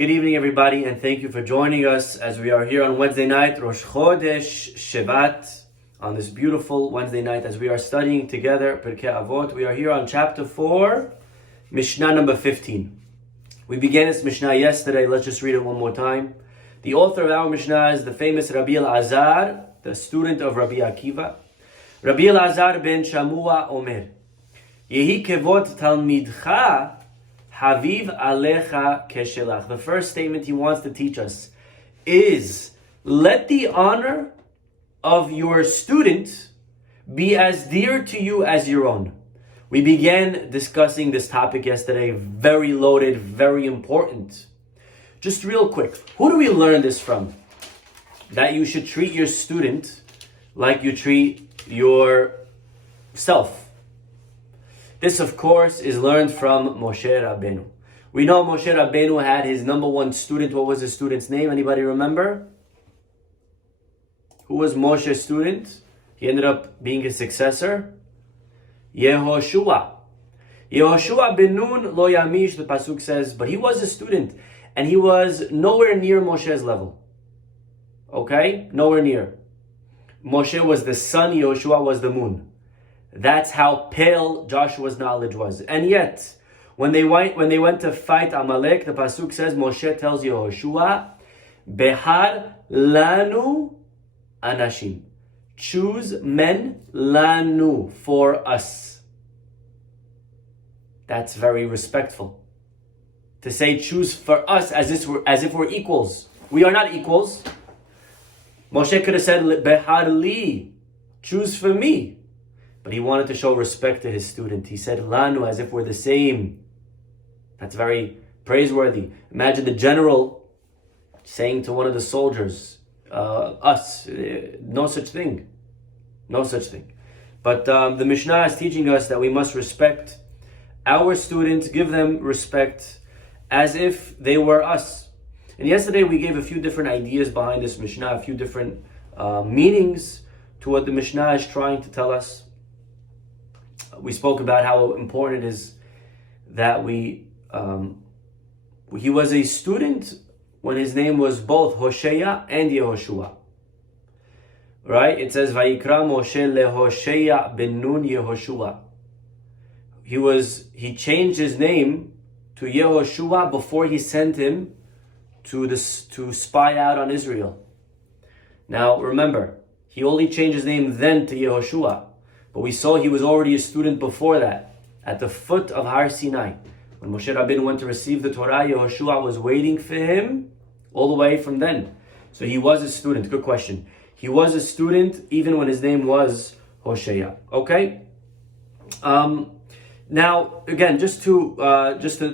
Good evening, everybody, and thank you for joining us as we are here on Wednesday night, Rosh Chodesh Shevat, on this beautiful Wednesday night as we are studying together Pirkei Avot. We are here on chapter 4, Mishnah number 15. We began this Mishnah yesterday. Let's just read it one more time. The author of our Mishnah is the famous Rabbi Elazar, the student of Rabbi Akiva. Rabbi Elazar ben Shamua Omer, Yehi kevot talmidcha Haviv alecha keshelach. The first statement he wants to teach us is, let the honor of your student be as dear to you as your own. We began discussing this topic yesterday, very loaded, very important. Just real quick, who do we learn this from? That you should treat your student like you treat yourself. This, of course, is learned from Moshe Rabbeinu. We know Moshe Rabbeinu had his number one student. What was his student's name? Anybody remember? Who was Moshe's student? He ended up being his successor. Yehoshua. Yehoshua ben Nun lo yamish, the pasuk says, but he was a student and he was nowhere near Moshe's level. Okay? Nowhere near. Moshe was the sun, Yehoshua was the moon. That's how pale Joshua's knowledge was. And yet, when they went to fight Amalek, the pasuk says, Moshe tells Yehoshua, Behar lanu anashim. Choose men lanu, for us. That's very respectful. To say choose for us as if we're equals. We are not equals. Moshe could have said, Behar li, choose for me. But he wanted to show respect to his student. He said, Lanu, as if we're the same. That's very praiseworthy. Imagine the general saying to one of the soldiers, us, no such thing. No such thing. But the Mishnah is teaching us that we must respect our students, give them respect as if they were us. And yesterday we gave a few different ideas behind this Mishnah, a few different meanings to what the Mishnah is trying to tell us. We spoke about how important it is that he was a student when his name was both Hosea and Yehoshua. Right? It says, Vayikra Moshe leHosea ben Nun Yehoshua. He changed his name to Yehoshua before he sent him to spy out on Israel. Now remember, he only changed his name then to Yehoshua. But we saw he was already a student before that, at the foot of Har Sinai. When Moshe Rabbeinu went to receive the Torah, Yehoshua was waiting for him all the way from then. So he was a student. Good question. He was a student even when his name was Hosea. Okay? Now, again, just to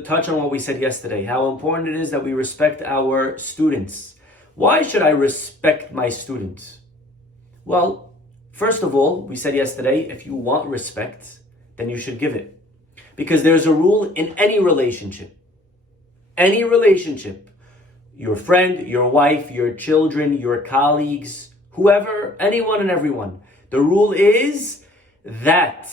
touch on what we said yesterday, how important it is that we respect our students. Why should I respect my students? Well, first of all, we said yesterday, if you want respect, then you should give it. Because there's a rule in any relationship. Any relationship. Your friend, your wife, your children, your colleagues, whoever, anyone and everyone. The rule is that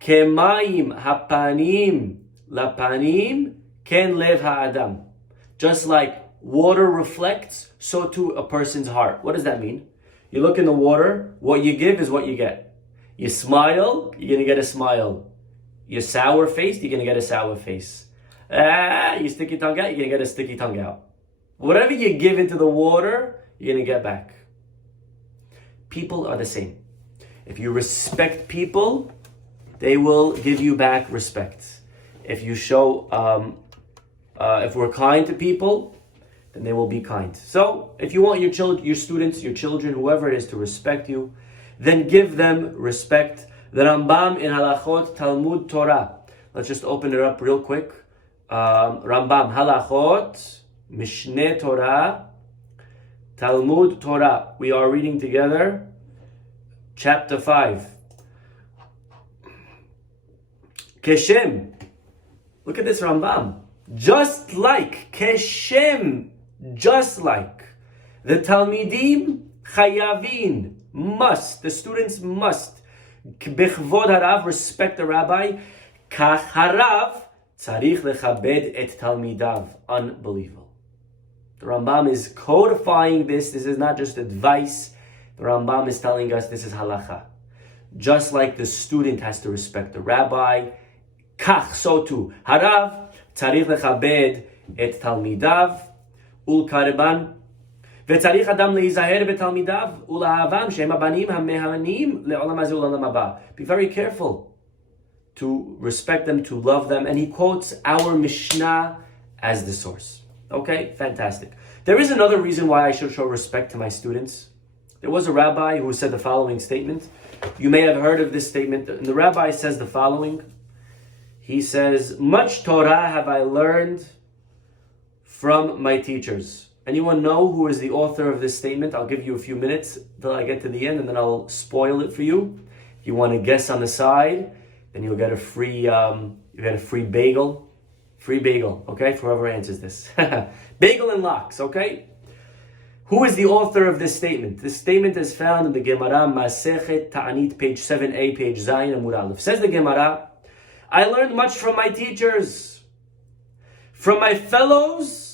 Kemayim hapanim lapanim ken lev ha'adam. Just like water reflects, so too a person's heart. What does that mean? You look in the water, what you give is what you get. You smile, you're going to get a smile. You're sour-faced, you're going to get a sour face. You stick your tongue out, you're going to get a sticky tongue out. Whatever you give into the water, you're going to get back. People are the same. If you respect people, they will give you back respect. If you show, if we're kind to people, then they will be kind. So, if you want your students, your children, whoever it is, to respect you, then give them respect. The Rambam in Halachot Talmud Torah. Let's just open it up real quick. Rambam Halachot Mishneh Torah Talmud Torah. We are reading together chapter 5. Keshem. Look at this Rambam. Just like Keshem. Just like the Talmidim Chayavin must, the students must, Bechvod Harav, respect the rabbi, Kach Harav tzarich lechabed et talmidav. Unbelievable. The Rambam is codifying this. This is not just advice. The Rambam is telling us this is halacha. Just like the student has to respect the rabbi, kach, so too. Harav tzarich lechabed et talmidav ulkarban וצריך אדם להיזהר בתלמידיו ולאהבם שהם הבנים המהנים לעולם הזה ולעולם הבא. Be very careful to respect them, to love them. And he quotes our Mishnah as the source. Okay, fantastic. There is another reason why I should show respect to my students. There was a rabbi who said the following statement. You may have heard of this statement. And the rabbi says the following. He says, much Torah have I learned from my teachers. Anyone know who is the author of this statement? I'll give you a few minutes till I get to the end, and then I'll spoil it for you. If you want to guess on the side, then you'll get a free bagel. Free bagel, okay, for whoever answers this. Bagel and lox, okay? Who is the author of this statement? This statement is found in the Gemara, Masechet Ta'anit, page 7a, page Zayin Amud Aleph. Says the Gemara, I learned much from my teachers, from my fellows,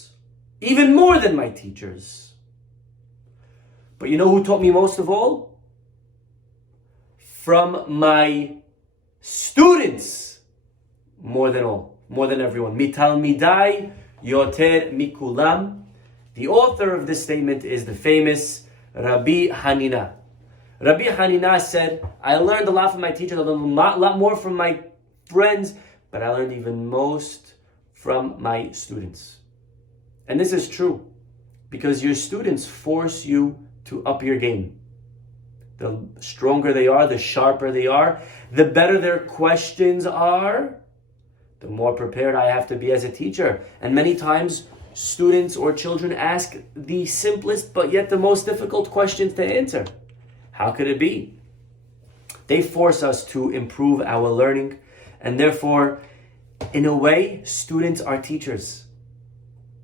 even more than my teachers. But you know who taught me most of all? From my students, more than all, more than everyone. Mitalmidai yoter mikulam. The author of this statement is the famous Rabbi Hanina. Rabbi Hanina said, I learned a lot from my teachers, I learned a lot more from my friends, but I learned even most from my students. And this is true, because your students force you to up your game. The stronger they are, the sharper they are, the better their questions are, the more prepared I have to be as a teacher. And many times, students or children ask the simplest but yet the most difficult questions to answer. How could it be? They force us to improve our learning, and therefore, in a way, students are teachers.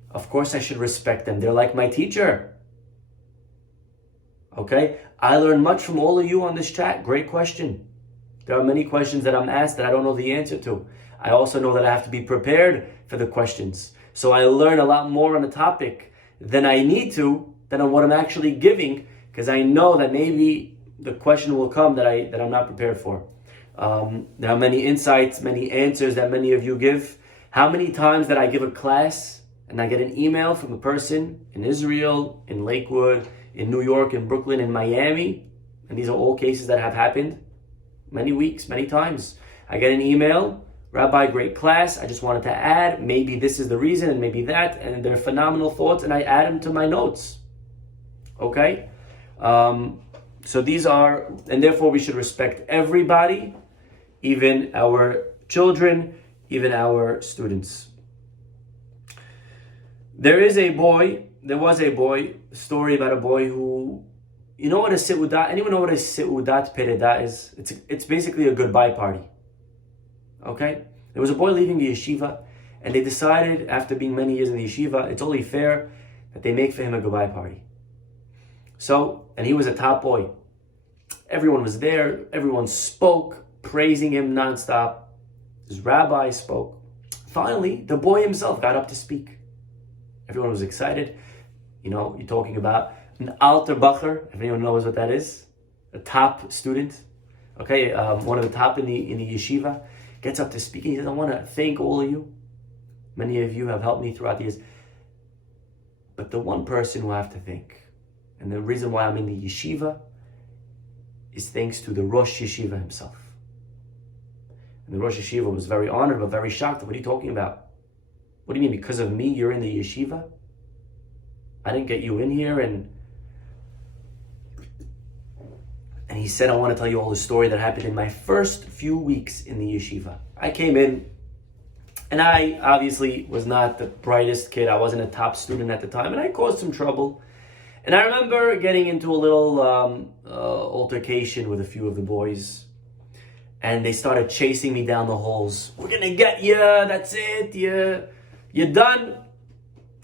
Of course I should respect them. They're like my teacher. Okay? I learn much from all of you on this chat. Great question. There are many questions that I'm asked that I don't know the answer to. I also know that I have to be prepared for the questions. So I learn a lot more on the topic than I need to, than on what I'm actually giving, because I know that maybe the question will come that I'm not prepared for. There are many insights, many answers that many of you give. How many times did I give a class and I get an email from a person in Israel, in Lakewood, in New York, in Brooklyn, in Miami, and these are all cases that have happened many weeks, many times. I get an email, Rabbi, great class, I just wanted to add, maybe this is the reason and maybe that, and they're phenomenal thoughts, and I add them to my notes. Okay? So these are, and therefore we should respect everybody, even our children, even our students. There was a boy, a story about a boy who, you know what a seudat, anyone know what a seudat pereda is? It's basically a goodbye party. Okay? There was a boy leaving the yeshiva, and they decided, after being many years in the yeshiva, it's only fair that they make for him a goodbye party. So, and he was a top boy. Everyone was there, everyone spoke, praising him nonstop. His rabbi spoke. Finally, the boy himself got up to speak. Everyone was excited. You know, you're talking about an alter bacher, if anyone knows what that is, a top student, okay, one of the top in the yeshiva, gets up to speak, and he says, I want to thank all of you. Many of you have helped me throughout the years. But the one person who I have to thank, and the reason why I'm in the yeshiva, is thanks to the Rosh Yeshiva himself. And the Rosh Yeshiva was very honored, but very shocked. What are you talking about? What do you mean, because of me, you're in the yeshiva? I didn't get you in here, and he said, I want to tell you all the story that happened in my first few weeks in the yeshiva. I came in, and I obviously was not the brightest kid. I wasn't a top student at the time, and I caused some trouble. And I remember getting into a little altercation with a few of the boys, and they started chasing me down the halls. We're gonna get you, that's it, you're done.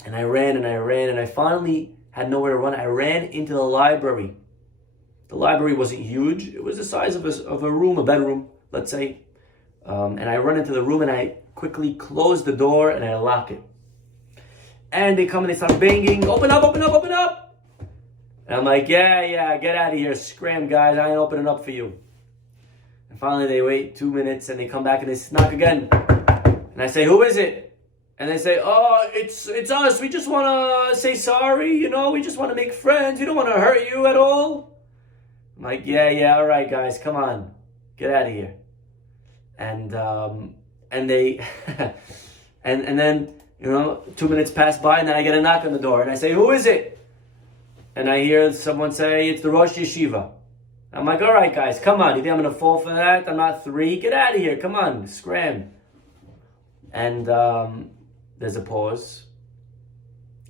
And I ran, and I finally had nowhere to run. I ran into the library. The library wasn't huge. It was the size of a room, a bedroom, let's say. And I run into the room, and I quickly close the door, and I lock it. And they come and they start banging, open up, open up, open up. And I'm like, yeah, get out of here, scram, guys, I ain't opening up for you. And finally they wait 2 minutes and they come back and they knock again. And I say, who is it? And they say, oh, it's us, we just want to say sorry, we just want to make friends, we don't want to hurt you at all. I'm like, yeah, all right, guys, come on, get out of here. And they, and then, 2 minutes pass by and then I get a knock on the door and I say, who is it? And I hear someone say, it's the Rosh Yeshiva. I'm like, all right, guys, come on. You think I'm going to fall for that? I'm not 3. Get out of here. Come on, scram. And there's a pause.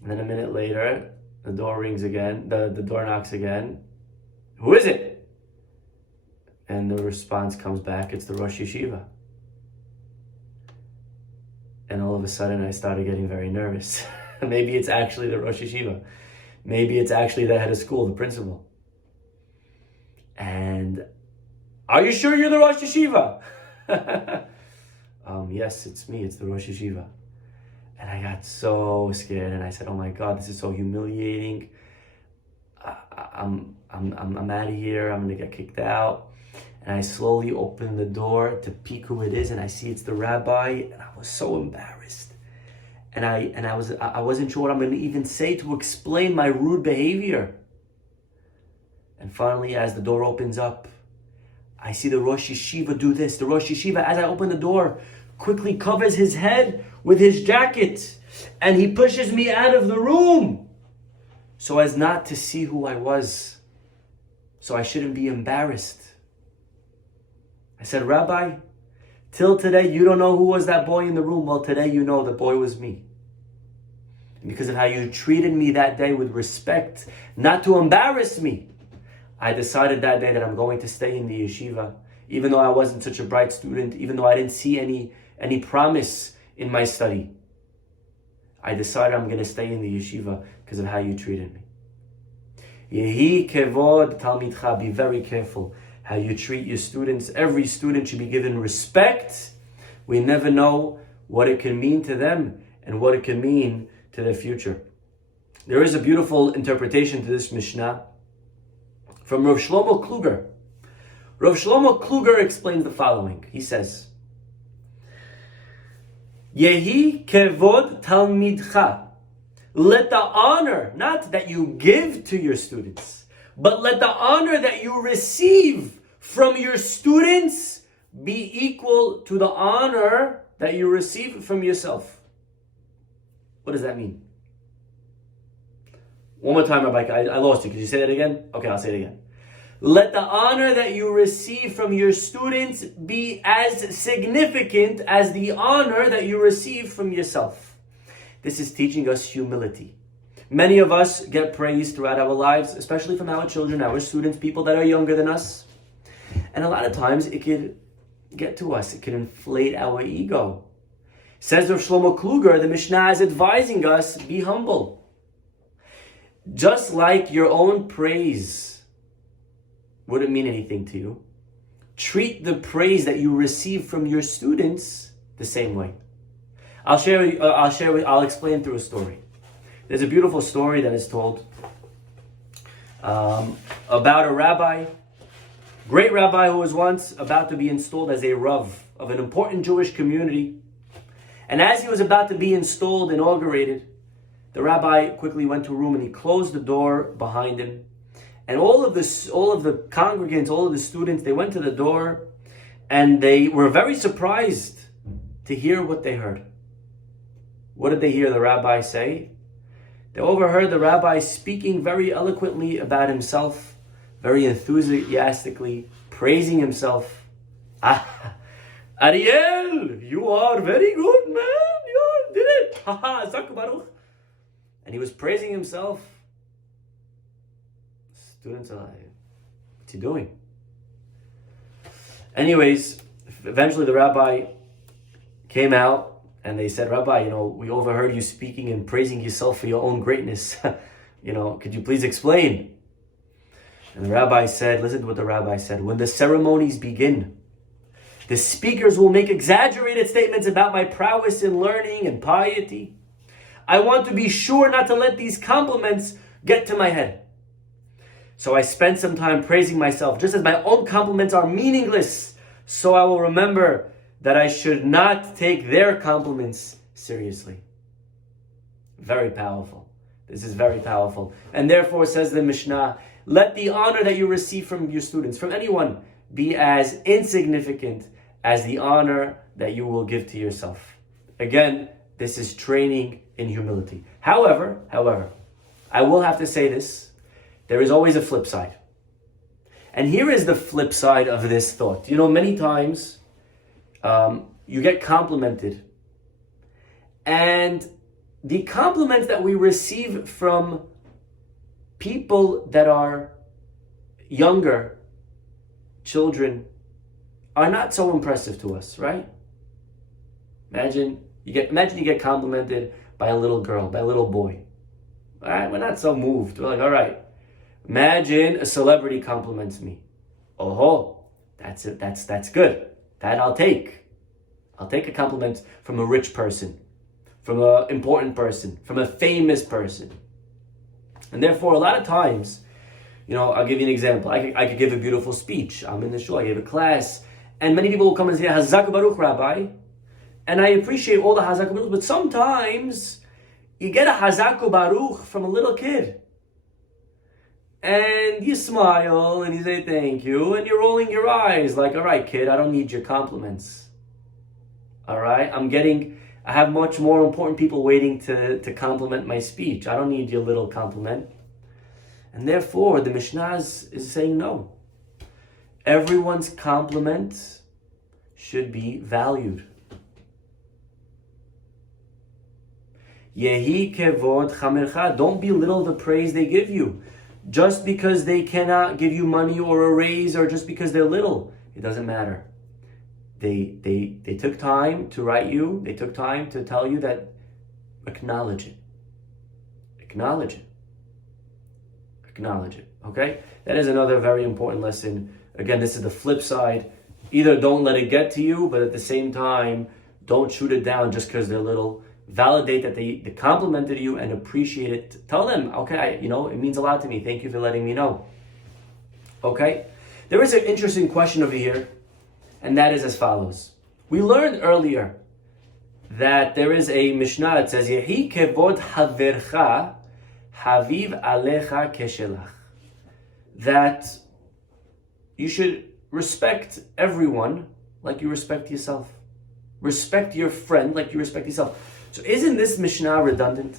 And then a minute later, the door rings again. The door knocks again. Who is it? And the response comes back, it's the Rosh Yeshiva. And all of a sudden, I started getting very nervous. Maybe it's actually the Rosh Yeshiva. Maybe it's actually the head of school, the principal. And, are you sure you're the Rosh Yeshiva? Yes, it's me. It's the Rosh Yeshiva. And I got so scared, and I said, "Oh my God, this is so humiliating. I'm out of here. I'm gonna get kicked out." And I slowly open the door to peek who it is, and I see it's the rabbi, and I was so embarrassed. And I wasn't sure what I'm gonna even say to explain my rude behavior. And finally, as the door opens up, I see the Rosh Yeshiva do this. The Rosh Yeshiva, as I open the door, quickly covers his head with his jacket, and he pushes me out of the room so as not to see who I was, so I shouldn't be embarrassed. I said, Rabbi, till today you don't know who was that boy in the room. Well, today you know the boy was me. And because of how you treated me that day with respect, not to embarrass me, I decided that day that I'm going to stay in the yeshiva, even though I wasn't such a bright student, even though I didn't see any promise in my study. I decided I'm going to stay in the yeshiva because of how you treated me. Yehi kevod talmidcha, be very careful how you treat your students. Every student should be given respect. We never know what it can mean to them and what it can mean to their future. There is a beautiful interpretation to this Mishnah from Rav Shlomo Kluger. Rav Shlomo Kluger explains the following. He says, Yehi kevod talmidcha. Let the honor, not that you give to your students, but let the honor that you receive from your students be equal to the honor that you receive from yourself. What does that mean? One more time, Rabbi. I lost you. Could you say that again? Okay, I'll say it again. Let the honor that you receive from your students be as significant as the honor that you receive from yourself. This is teaching us humility. Many of us get praise throughout our lives, especially from our children, our students, people that are younger than us. And a lot of times it could get to us. It can inflate our ego. Says Rav Shlomo Kluger, the Mishnah is advising us, be humble. Just like your own praise wouldn't mean anything to you, treat the praise that you receive from your students the same way. I'll explain through a story. There's a beautiful story that is told about a rabbi, great rabbi who was once about to be installed as a Rav of an important Jewish community. And as he was about to be installed, inaugurated, the rabbi quickly went to a room and he closed the door behind him. And all of the congregants, all of the students, they went to the door and they were very surprised to hear what they heard. What did they hear the rabbi say? They overheard the rabbi speaking very eloquently about himself, very enthusiastically, praising himself. Ariel, you are very good, man. You did it. Zak Baruch. And he was praising himself. Students are like, what's he doing? Anyways, eventually the rabbi came out and they said, Rabbi, we overheard you speaking and praising yourself for your own greatness. Could you please explain? And the rabbi said, listen to what the rabbi said. When the ceremonies begin, the speakers will make exaggerated statements about my prowess in learning and piety. I want to be sure not to let these compliments get to my head. So I spend some time praising myself, just as my own compliments are meaningless. So I will remember that I should not take their compliments seriously. Very powerful. This is very powerful. And therefore, says the Mishnah, let the honor that you receive from your students, from anyone, be as insignificant as the honor that you will give to yourself. Again, this is training in humility. However, I will have to say this, there is always a flip side. And here is the flip side of this thought. Many times you get complimented, and the compliments that we receive from people that are younger, children, are not so impressive to us, right? Imagine you get complimented by a little girl, by a little boy. All right, we're not so moved. We're like, all right. Imagine a celebrity compliments me. Oh, that's it. That's good. That I'll take. I'll take a compliment from a rich person, from an important person, from a famous person. And therefore, a lot of times, I'll give you an example. I could give a beautiful speech. I'm in the shul, I gave a class, and many people will come and say, Hazak Baruch, Rabbi. And I appreciate all the Hazak Baruch, but sometimes you get a Hazak Baruch from a little kid. And you smile and you say thank you, and you're rolling your eyes like, all right, kid, I don't need your compliments. All right, I have much more important people waiting to compliment my speech. I don't need your little compliment. And therefore, the Mishnah is saying no. Everyone's compliment should be valued. Yehi kevod chamercha. Don't belittle the praise they give you. Just because they cannot give you money or a raise, or just because they're little, it doesn't matter. They took time to write you. They took time to tell you that. Acknowledge it. Acknowledge it. Acknowledge it. Okay? That is another very important lesson. Again, this is the flip side. Either don't let it get to you, but at the same time, don't shoot it down just because they're little. Validate that they complimented you and appreciate it. Tell them, okay, it means a lot to me. Thank you for letting me know. Okay? There is an interesting question over here, and that is as follows. We learned earlier that there is a Mishnah that says, Yehi kevod havercha haviv alecha keshelach. That you should respect everyone like you respect yourself. Respect your friend like you respect yourself. So isn't this Mishnah redundant?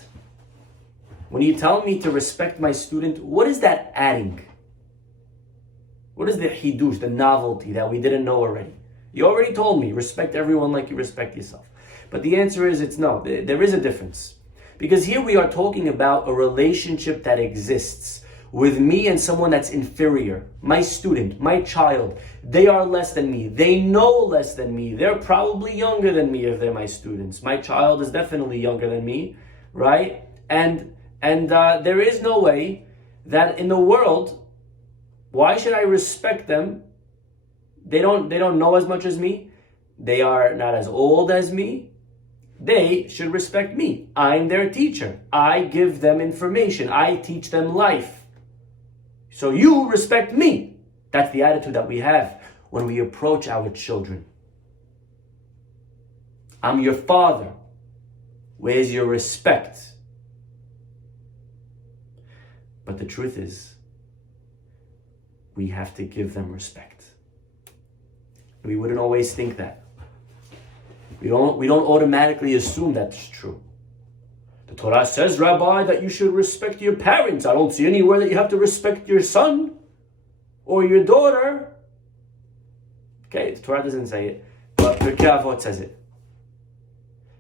When you tell me to respect my student, what is that adding? What is the hidush, the novelty that we didn't know already? You already told me, respect everyone like you respect yourself. But the answer is it's no. There is a difference. Because here we are talking about a relationship that exists with me and someone that's inferior. My student, my child, they are less than me. They know less than me. They're probably younger than me if they're my students. My child is definitely younger than me, right? And there is no way that in the world, why should I respect them? They don't know as much as me. They are not as old as me. They should respect me. I'm their teacher. I give them information. I teach them life. So you respect me. That's the attitude that we have when we approach our children. I'm your father. Where's your respect? But the truth is, we have to give them respect. We wouldn't always think that. We don't automatically assume that's true. The Torah says, Rabbi, that you should respect your parents. I don't see anywhere that you have to respect your son or your daughter. Okay, the Torah doesn't say it, but Pirkei Avot says it.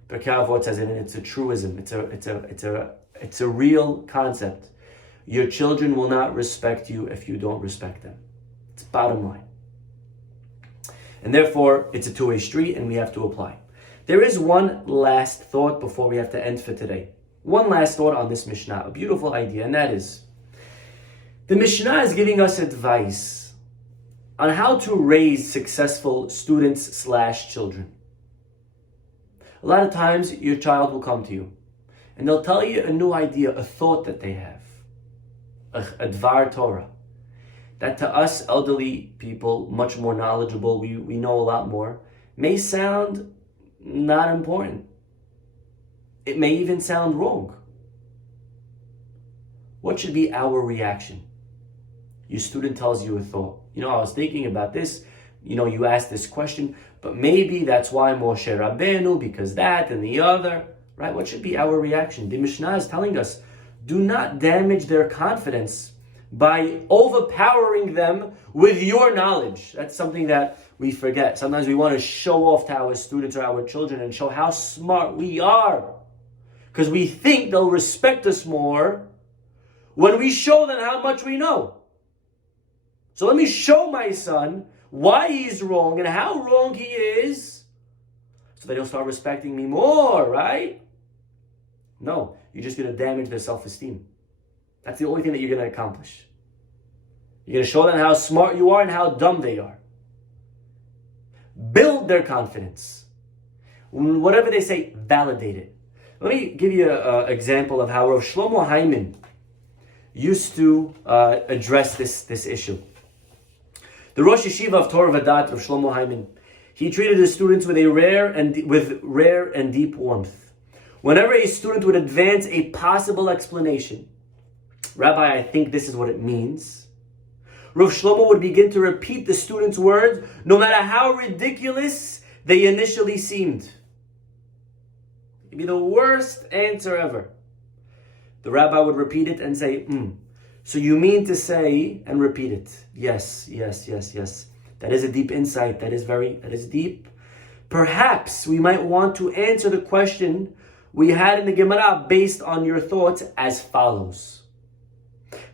Pirkei Avot says it, and it's a truism. It's a real concept. Your children will not respect you if you don't respect them. It's bottom line. And therefore, it's a two-way street, and we have to apply. There is one last thought before we have to end for today. One last thought on this Mishnah, a beautiful idea, and that is, the Mishnah is giving us advice on how to raise successful students/children. A lot of times, your child will come to you, and they'll tell you a new idea, a thought that they have, a Dvar Torah, that to us elderly people, much more knowledgeable, we know a lot more, may sound not important. It may even sound wrong. What should be our reaction? Your student tells you a thought. I was thinking about this. You asked this question, but maybe that's why Moshe Rabbeinu, because that and the other, right? What should be our reaction? The Mishnah is telling us, do not damage their confidence by overpowering them with your knowledge. That's something that we forget. Sometimes we want to show off to our students or our children and show how smart we are, because we think they'll respect us more when we show them how much we know. So let me show my son why he's wrong and how wrong he is, so that he'll start respecting me more, right? No, you're just going to damage their self-esteem. That's the only thing that you're going to accomplish. You're going to show them how smart you are and how dumb they are. Build their confidence. Whatever they say, validate it. Let me give you an example of how Rav Shlomo Hyman used to address this issue. The Rosh Yeshiva of Torah Vadat, Rav Shlomo Hyman, he treated his students with rare and deep warmth. Whenever a student would advance a possible explanation, Rabbi, I think this is what it means, Rav Shlomo would begin to repeat the student's words, no matter how ridiculous they initially seemed. It'd be the worst answer ever. The rabbi would repeat it and say, so you mean to say, and repeat it. Yes. That is a deep insight. That is deep. Perhaps we might want to answer the question we had in the Gemara based on your thoughts as follows.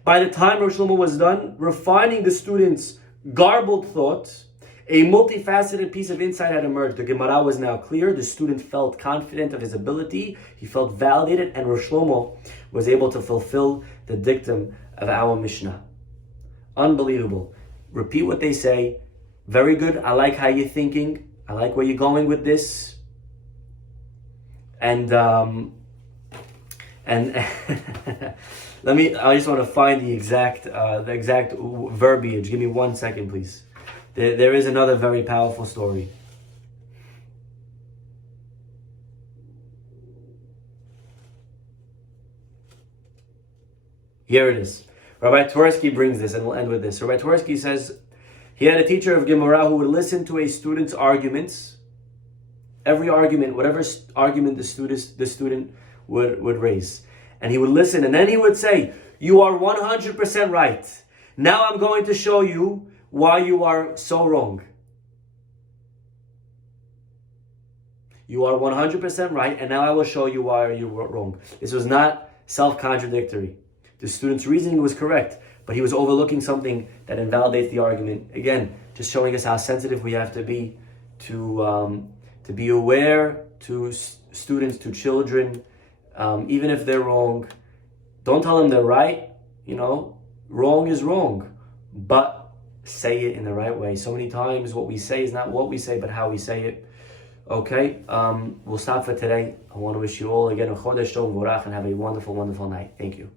By the time Rosh Shlomo was done refining the student's garbled thoughts, a multifaceted piece of insight had emerged. The Gemara was now clear. The student felt confident of his ability. He felt validated, and Rosh Shlomo was able to fulfill the dictum of our Mishnah. Unbelievable. Repeat what they say. Very good. I like how you're thinking. I like where you're going with this. And I just want to find the exact verbiage. Give me 1 second, please. There is another very powerful story. Here it is. Rabbi Twersky brings this, and we'll end with this. Rabbi Twersky says he had a teacher of Gemara who would listen to a student's arguments. Every argument, whatever argument the student would raise. And he would listen, and then he would say, you are 100% right. Now I'm going to show you why you are so wrong. You are 100% right, and now I will show you why you were wrong. This was not self-contradictory. The student's reasoning was correct, but he was overlooking something that invalidates the argument. Again, just showing us how sensitive we have to be be aware to students, to children, even if they're wrong. Don't tell them they're right. Wrong is wrong, but say it in the right way. So many times what we say is not what we say, but how we say it. Okay, we'll stop for today. I want to wish you all again a Chodesh Tov V'Vorach and have a wonderful, wonderful night. Thank you.